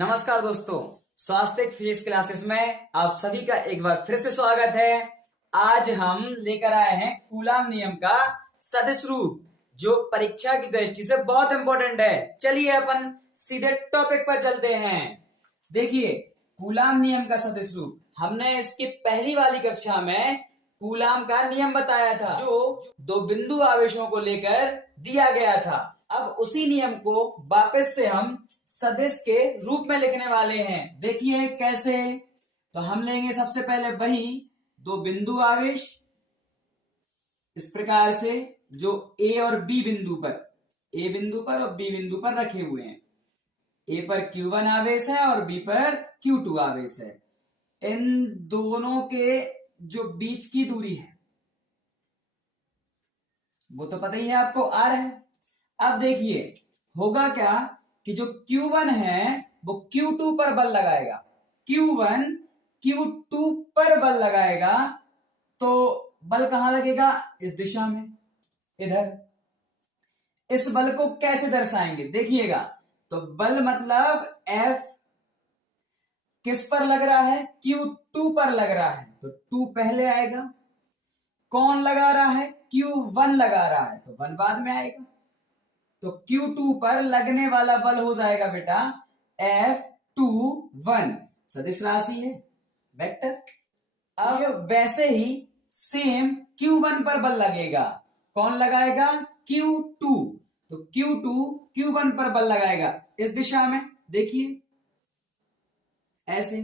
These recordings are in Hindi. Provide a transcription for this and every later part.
नमस्कार दोस्तों, स्वास्थ्य फिजिक्स क्लासेस में आप सभी का एक बार फिर से स्वागत है। आज हम लेकर आए हैं कूलाम नियम का सदिश रूप, जो परीक्षा की दृष्टि से बहुत इंपॉर्टेंट है। चलिए अपन सीधे टॉपिक पर चलते हैं। देखिए, कूलाम नियम का सदिश रूप हमने इसकी पहली वाली कक्षा में कूलाम का नियम बताया था, जो दो बिंदु आवेशों को लेकर दिया गया था। अब उसी नियम को वापस से हम सदिश के रूप में लिखने वाले हैं। देखिए कैसे। तो हम लेंगे सबसे पहले वही दो बिंदु आवेश, इस प्रकार से, जो ए और बी बिंदु पर, ए बिंदु पर और बी बिंदु पर रखे हुए हैं। ए पर Q1 आवेश है और बी पर Q2 आवेश है। इन दोनों के जो बीच की दूरी है वो तो पता ही है आपको, R है। अब देखिए होगा क्या कि जो Q1 है वो Q2 पर बल लगाएगा, Q1 Q2 पर बल लगाएगा। तो बल कहां लगेगा? इस दिशा में, इधर। इस बल को कैसे दर्शाएंगे देखिएगा। तो बल मतलब F किस पर लग रहा है? Q2 पर लग रहा है, तो 2 पहले आएगा। कौन लगा रहा है? Q1 लगा रहा है, तो 1 बाद में आएगा। तो Q2 पर लगने वाला बल हो जाएगा बेटा F21, सदिश राशि है, वेक्टर। अब वैसे ही सेम Q1 पर बल लगेगा। कौन लगाएगा? Q2। तो Q2 Q1 पर बल लगाएगा इस दिशा में, देखिए ऐसे।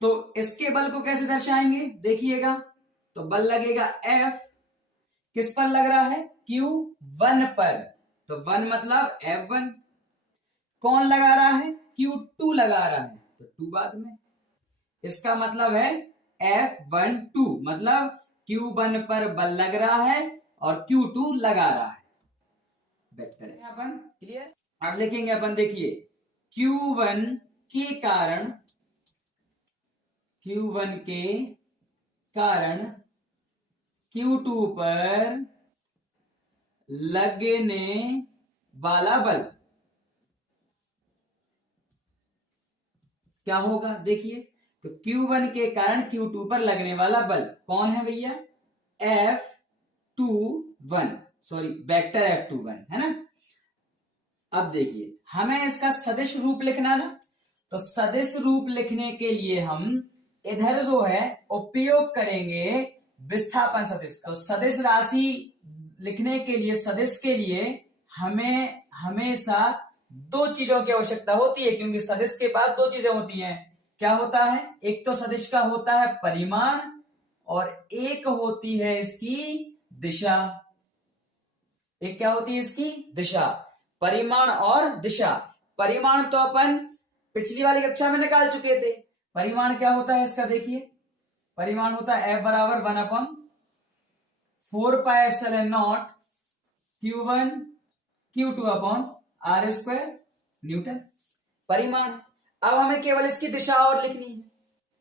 तो इसके बल को कैसे दर्शाएंगे देखिएगा। तो बल लगेगा F किस पर लग रहा है? Q1 पर, तो 1 मतलब F1। कौन लगा रहा है? Q2 लगा रहा है, तो 2 बाद में। इसका मतलब है F12 मतलब Q1 पर बल लग रहा है और Q2 लगा रहा है, वेक्टर है अपन। क्लियर? अब लिखेंगे अपन, देखिए Q1 के कारण, Q1 के कारण Q2 पर लगने वाला बल क्या होगा देखिए। तो Q1 के कारण Q2 पर लगने वाला बल कौन है भैया? F21, सॉरी वेक्टर F21 है ना। अब देखिए हमें इसका सदिश रूप लिखना ना, तो सदिश रूप लिखने के लिए हम इधर जो है उपयोग करेंगे विस्थापन सदिश। तो सदिश राशि लिखने के लिए, सदिश के लिए हमें हमेशा दो चीजों की आवश्यकता होती है, क्योंकि सदिश के पास दो चीजें होती हैं। क्या होता है? एक तो सदिश का होता है परिमाण और एक होती है इसकी दिशा। एक क्या होती है? इसकी दिशा। परिमाण और दिशा। परिमाण तो अपन पिछली वाली कक्षा में निकाल चुके थे। परिमाण क्या होता है इसका देखिए। परिमाण होता है F बराबर 1/4πε0 Q1 Q2/r² न्यूटन परिमाण है। अब हमें केवल इसकी दिशा और लिखनी है,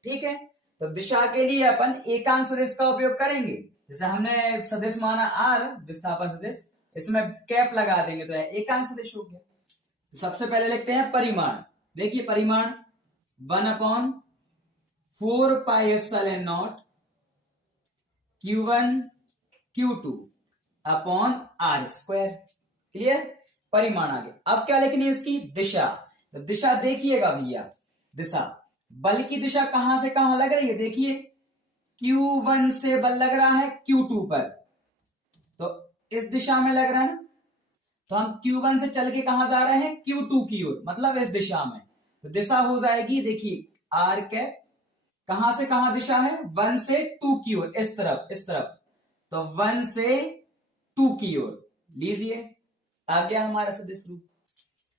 ठीक है। तो दिशा के लिए अपन एकांक सदिश का उपयोग करेंगे। जैसे हमने सदिश माना R, विस्थापन सदिश, इसमें कैप लगा देंगे तो एकांक सदिश हो गया। तो सबसे पहले लिखते हैं परिमाण। देखिए परिमाण 1/4πε0 Q1 Q2/r²। क्लियर? परिमाण आगे। अब क्या लिखनी है? इसकी दिशा। तो दिशा देखिएगा भैया, दिशा, बल की दिशा कहां से कहां लग रही है देखिए। Q1 से बल लग रहा है Q2 पर, तो इस दिशा में लग रहा है ना। तो हम Q1 से चल के कहां जा रहे हैं? Q2 की ओर, मतलब इस दिशा में। तो दिशा हो जाएगी, देखिए R कैप, कहां से कहां दिशा है? 1 से 2 की ओर, इस तरफ, इस तरफ। तो 1 से 2 की ओर लीजिए, आ गया हमारा सदिश रूप।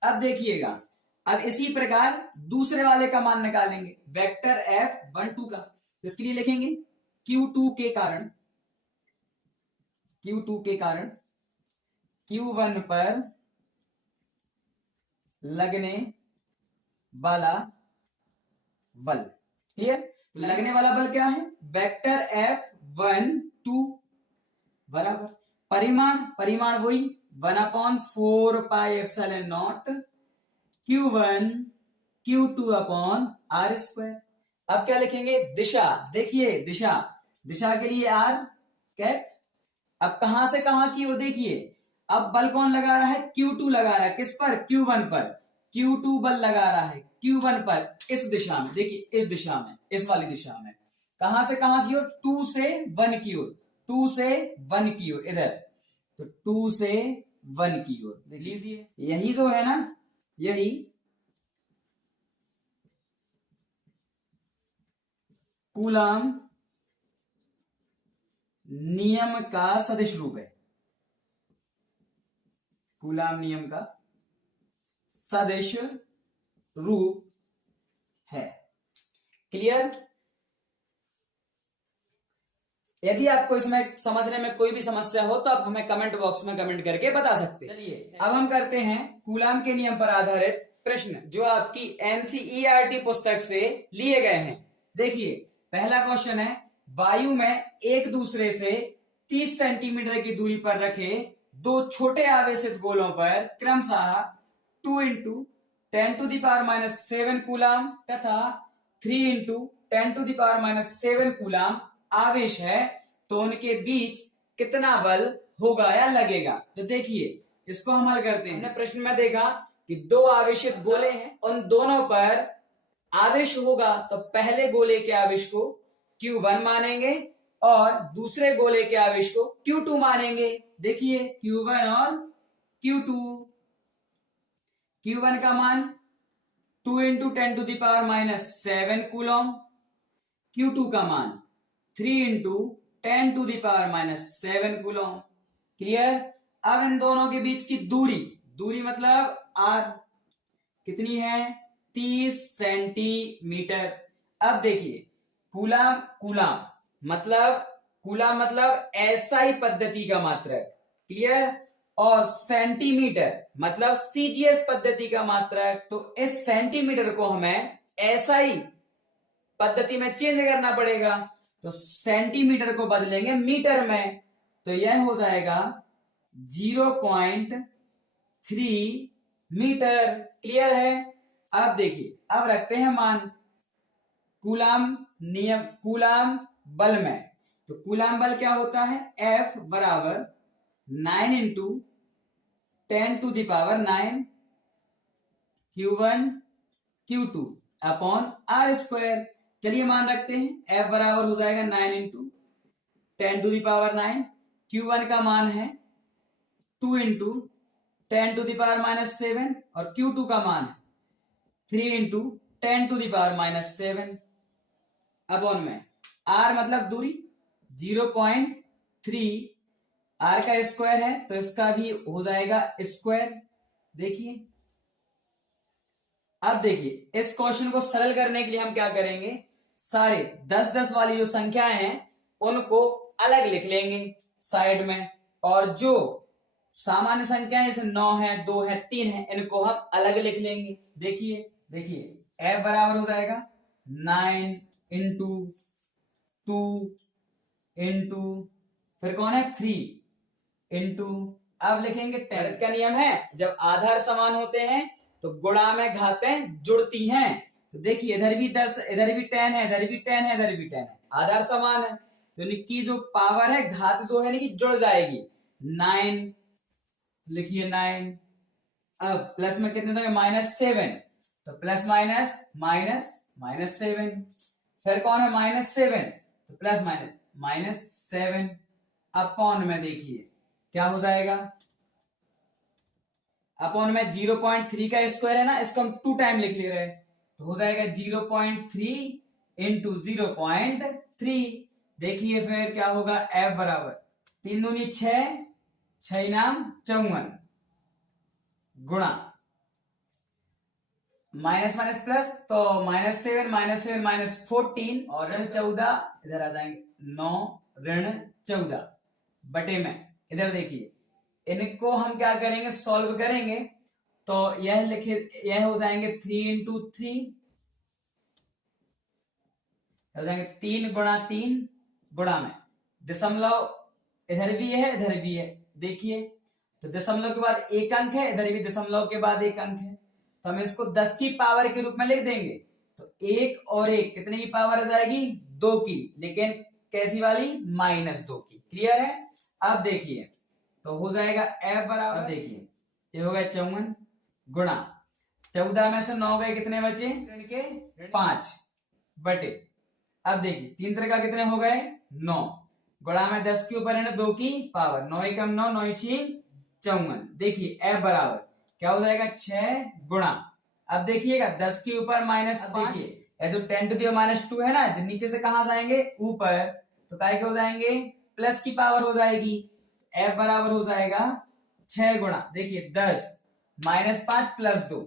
अब देखिएगा, अब इसी प्रकार दूसरे वाले का मान निकालेंगे, वेक्टर F12 का। तो इसके लिए लिखेंगे Q2 के कारण, Q2 के कारण Q1 पर लगने वाला बल। क्लियर? तो लगने वाला बल क्या है? वेक्टर F12 बराबर परिमाण, परिमाण वही 1/4πε0 Q1 Q2 upon are square. अब क्या लिखेंगे, दिशा, देखिए दिशा, दिशा के लिए आर कैप। अब कहां से कहां की ओर देखिए, अब बल कौन लगा रहा है, Q2 लगा रहा है, किस पर, Q1 पर। Q2 बल लगा रहा है Q1 पर, इस दिशा में, देखिए इस दिशा में, इस वाली दिशा में। कहां से कहां की ओर, 2 से 1 की ओर, 2 से 1 की ओर, इधर। तो 2 से 1 की ओर देख लीजिए, यही जो है ना, यही कूलाम नियम का सदिश रूप है। कूलाम नियम का सदिश रूप है। क्लियर। यदि आपको इसमें समझने में कोई भी समस्या हो तो आप हमें कमेंट बॉक्स में कमेंट करके बता सकते हैं। चलिए अब हम करते हैं कूलाम के नियम पर आधारित प्रश्न जो आपकी एनसीईआरटी पुस्तक से लिए गए हैं। देखिए पहला क्वेश्चन है, वायु में एक दूसरे से 30 सेंटीमीटर की दूरी पर रखे दो छोटे आवेशित गोलों पर क्रमशः 2 इंटू 10⁻⁻7 कूलाम तथा 3 इंटू 10⁻⁻7 कूलाम आवेश है, तो उनके बीच कितना बल होगा या लगेगा। तो देखिए इसको हम हल करते हैं। हमने प्रश्न में देखा कि दो आवेशित गोले हैं, उन दोनों पर आवेश होगा, तो पहले गोले के आवेश को Q1 मानेंगे और दूसरे गोले के आवेश को Q2 मानेंगे। देखिए Q1 और Q2, Q1 का मान 2 इंटू 10⁻⁻7 कूलम, Q2 का मान 3 इंटू 10⁻⁻7 कूलम। क्लियर। अब इन दोनों के बीच की दूरी, दूरी मतलब आर कितनी है, 30 सेंटीमीटर। अब देखिए कूलाम, कूलाम मतलब एसआई पद्धति का मात्रक। क्लियर। और सेंटीमीटर मतलब सीजीएस पद्धति का मात्रक। तो इस सेंटीमीटर को हमें एसआई पद्धति में चेंज करना पड़ेगा, तो सेंटीमीटर को बदलेंगे मीटर में, तो यह हो जाएगा 0.3 मीटर। क्लियर है। अब देखिए, अब रखते हैं मान कूलाम नियम, कूलाम बल में। तो कूलाम बल क्या होता है, F बराबर 9 into 10⁹ Q1 Q2 upon are square. चलिए मान रखते हैं, F बराबर हो जाएगा 9 इंटू 10⁹, Q1 का मान है 2 इंटू 10⁻⁻7 और Q2 का मान है 3 इंटू 10⁻⁻7 अपॉन में R मतलब दूरी 0.3, R का स्क्वायर है तो इसका भी हो जाएगा स्क्वायर। देखिए अब देखिए इस क्वेश्चन को सरल करने के लिए हम क्या करेंगे, सारे 10-10 वाली जो संख्याएं हैं उनको अलग लिख लेंगे साइड में, और जो सामान्य संख्याएं जैसे 9 है, 2 है, 3 है, इनको हम अलग लिख लेंगे। देखिए F बराबर हो जाएगा 9 इंटू 2 इंटू फिर कौन है 3 इंटू, अब लिखेंगे 10 का नियम है, जब आधार समान होते हैं तो गुणा में घातें जुड़ती हैं। तो देखिए इधर भी 10, इधर भी 10 है, इधर भी 10 है, इधर भी 10 है, आधार समान है, तो इनकी जो पावर है, घात जो है कि जुड़ जाएगी। 9 लिखिए 9, अब प्लस में कितने -7, तो प्लस माइनस 7, फिर कौन है -7, तो प्लस -7 अपॉन में देखिए क्या हो जाएगा, अपॉन में 0.3 का स्क्वायर है ना, इसको हम 2 टाइम लिख ले रहे हैं, तो हो जाएगा 0.3 इंटू 0.3। देखिए फिर क्या होगा, F बराबर 3 दूनी 6, 6 नाम 54 गुणा माइनस प्लस, तो -7 -14 और ऋण 14, इधर आ जाएंगे 9 ऋण 14 बटे में। इधर देखिए इनको हम क्या करेंगे, सॉल्व करेंगे, तो यह हो जाएंगे 3 इंटू 3 हो जाएंगे 3 गुणा 3 गुणा में दशमलव, इधर भी है इधर भी है, देखिए तो दशमलव के बाद एक अंक है, इधर भी दशमलव के बाद एक अंक है, तो तो हम इसको 10 की पावर के रूप में लिख देंगे। तो 1 और 1 कितने की पावर आ जाएगी? 2 की, लेकिन कैसी वाली? -2 की। क्लियर है? अब देखिए तो हो जाएगा f बराबर, अब देखिए ये हो गया 54 गुणा 14 में से 9 गए, कितने बचे? ऋण के 5 बटे, अब देखिए 3 त्रिका कितने हो गए? 9 गुणा में 10 के ऊपर ऋण 2 की पावर, 9 एकम 9, 9 छीन 54। देखिए f बराबर क्या हो जाएगा? 6 गुणा, अब देखिएगा 10 के ऊपर -5, देखिए जो 10 टू द -2 है ना, जो नीचे से कहां जाएंगे? ऊपर, तो काय के हो जाएंगे? प्लस की पावर हो जाएगी। f बराबर हो जाएगा 6 गुणा, देखिए 10 -5 प्लस 2,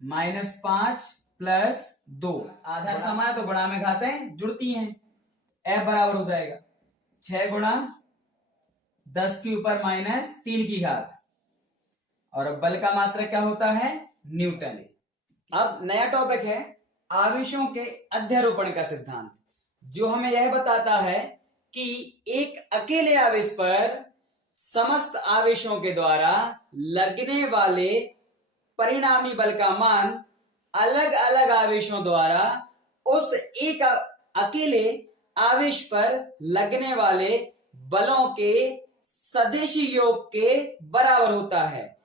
-5 प्लस 2, आधार समान है तो गुणा में घातें जुड़ती हैं। f बराबर हो जाएगा 6 गुणा 10 के ऊपर -3 की घात, और बल का मात्रक क्या होता है? न्यूटन है। अब नया टॉपिक है आवेशों के अध्यारोपण का सिद्धांत, जो हमें यह बताता है कि एक अकेले आवेश पर समस्त आवेशों के द्वारा लगने वाले परिणामी बल का मान अलग अलग आवेशों द्वारा उस एक अकेले आवेश पर लगने वाले बलों के सदिश योग के बराबर होता है।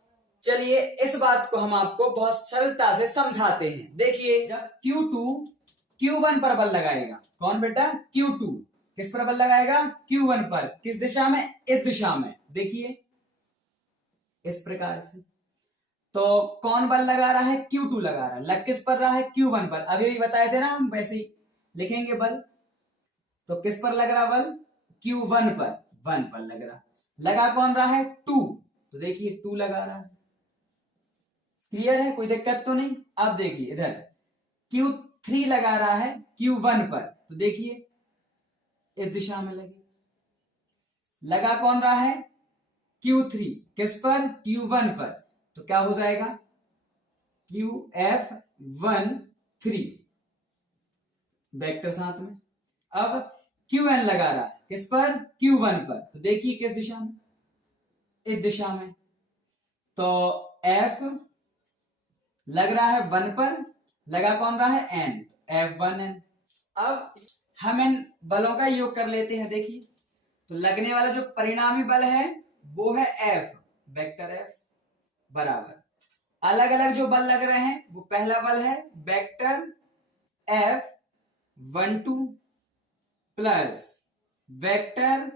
चलिए इस बात को हम आपको बहुत सरलता से समझाते हैं। देखिए जब Q2 Q1 पर बल लगाएगा, कौन बेटा? Q2 किस पर बल लगाएगा? Q1 पर, किस दिशा में? इस दिशा में, देखिए इस प्रकार से। तो कौन बल लगा रहा है? Q2 लगा रहा है। लग किस पर रहा है? Q1 पर, अभी भी बताए थे ना हम, वैसे ही लिखेंगे बल। तो किस पर लग रहा बल? Q1 पर, 1 पर लग रहा। लगा कौन रहा है? 2, तो देखिए 2 लगा रहा है। क्लियर है? कोई दिक्कत तो नहीं। अब देखिए इधर Q3 लगा रहा है Q1 पर, तो देखिए इस दिशा में लगे। लगा कौन रहा है? Q3 किस पर? Q1 पर, तो क्या हो जाएगा? QF1 3 वेक्टर साथ में। अब Qn लगा रहा है किस पर? Q1 पर, तो देखिए किस दिशा में? इस दिशा में। तो F लग रहा है 1 पर, लगा कौन रहा है? N, F1N। अब हम इन बलों का योग कर लेते हैं। देखिए तो लगने वाला जो परिणामी बल है वो है F, वेक्टर F बराबर, अलग अलग जो बल लग रहे हैं वो पहला बल है vector F12 plus vector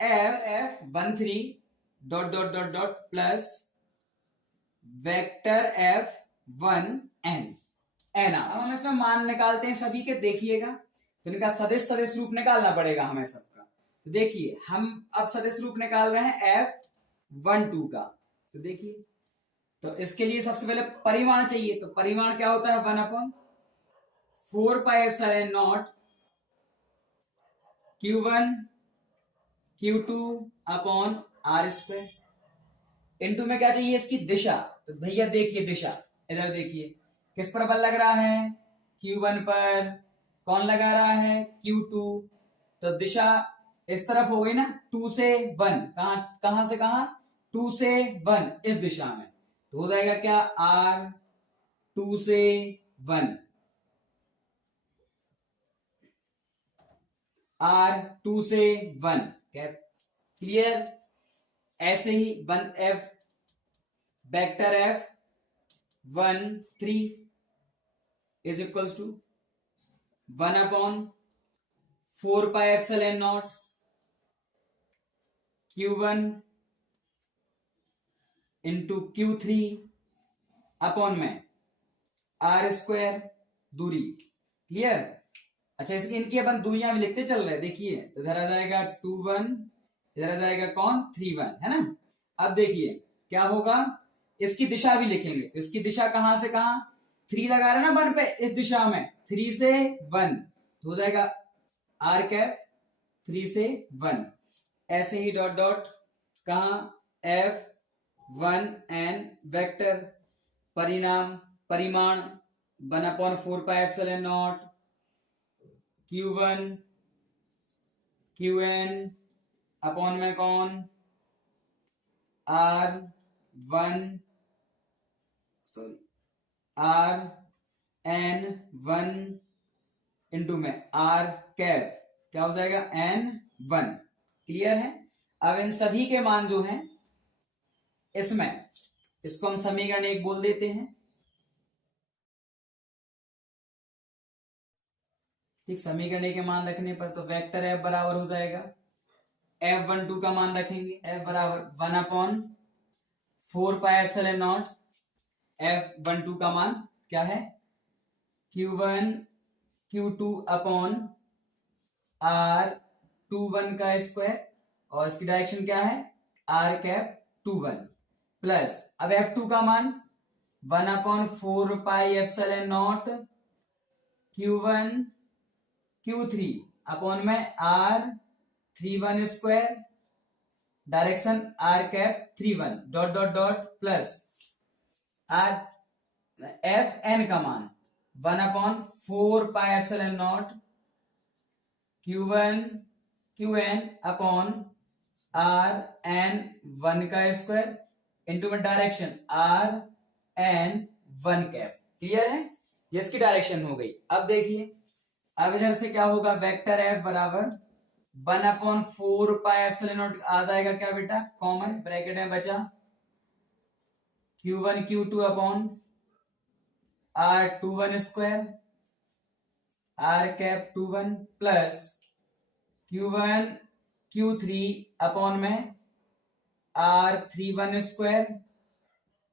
F13 dot dot dot dot plus vector F1N। अब हम इसमें मान निकालते हैं सभी के, देखिएगा तो इनका सदिश सदिश रूप निकालना पड़ेगा हमें सबका। तो देखिए हम अब सदिश रूप निकाल रहे हैं F12 का। तो देखिए तो इसके लिए सबसे पहले परिमाण चाहिए, तो परिमाण क्या होता है? 1/4πε0 Q1 Q2 upon R²। Into में क्या चाहिए? इसकी दिशा। तो भैया देखिए दिशा, इधर देखिए किस पर बल लग रहा है? Q1 पर। कौन लगा रहा है? Q2। तो दिशा इस तरफ हो गई ना, 2 से 1, कहां से कहां? 2 से 1, इस दिशा में। तो हो जाएगा क्या? R2 से 1, R2 से 1। क्लियर? ऐसे ही 1F vector F13 is equals to 1/4πε0 Q1 into Q3 upon में R² दूरी। क्लियर? अच्छा इसकी इनकी अपन दूरियां भी लिखते चल रहे, देखिए तो इधर आ जाएगा 2 1, इधर आ जाएगा कौन? 3 1, है ना। अब देखिए क्या होगा, इसकी दिशा भी लिखेंगे। तो इसकी दिशा कहां से कहां? 3 लगा रहे ना 1 पे, इस दिशा में 3 से 1, तो हो जाएगा R कैप 3 से 1। ऐसे ही डॉट डॉट कहा F1N वेक्टर परिमाण 1/4πε0 Q1 QN अपॉन में कौन? R1 sorry R N one into में आर कैप क्या हो जाएगा एन वन। क्लियर है। अब इन सभी के मान जो हैं इसमें इसको हम समीकरण एक बोल देते हैं। ठीक, समीकरण के मान रखने पर तो वेक्टर एफ बराबर हो जाएगा F12 का मान रखेंगे F बराबर 1/4πε0 F12 का मान क्या है Q1 Q2 अपॉन R21 का स्क्वायर और इसकी डायरेक्शन क्या है R कैप 21 प्लस अब F2 का मान 1/4πε0 Q1 Q3 अपॉन में R31 square direction R cap 31 dot dot dot plus Fn का मान 1/4πε0 Q1 Qn अपॉन Rn1 का स्क्वायर इंटू में डायरेक्शन Rn1 कैप। क्लियर है, ये इसकी डायरेक्शन हो गई। अब देखिए अब इधर से क्या होगा वेक्टर F बराबर 1/4πε0 आ जाएगा क्या बेटा कॉमन ब्रैकेट में बचा Q1 Q2 upon R21 square R cap 21 plus Q1 Q3 upon में R31 square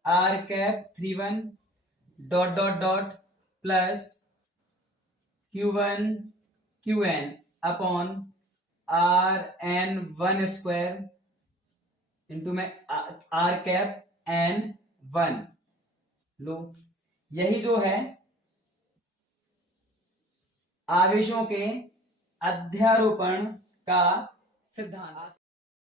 R cap 31 dot dot dot plus Q1 Qn upon Rn1 square into में R कैप n1। लो यही जो है आवेशों के अध्यारोपण का सिद्धांत।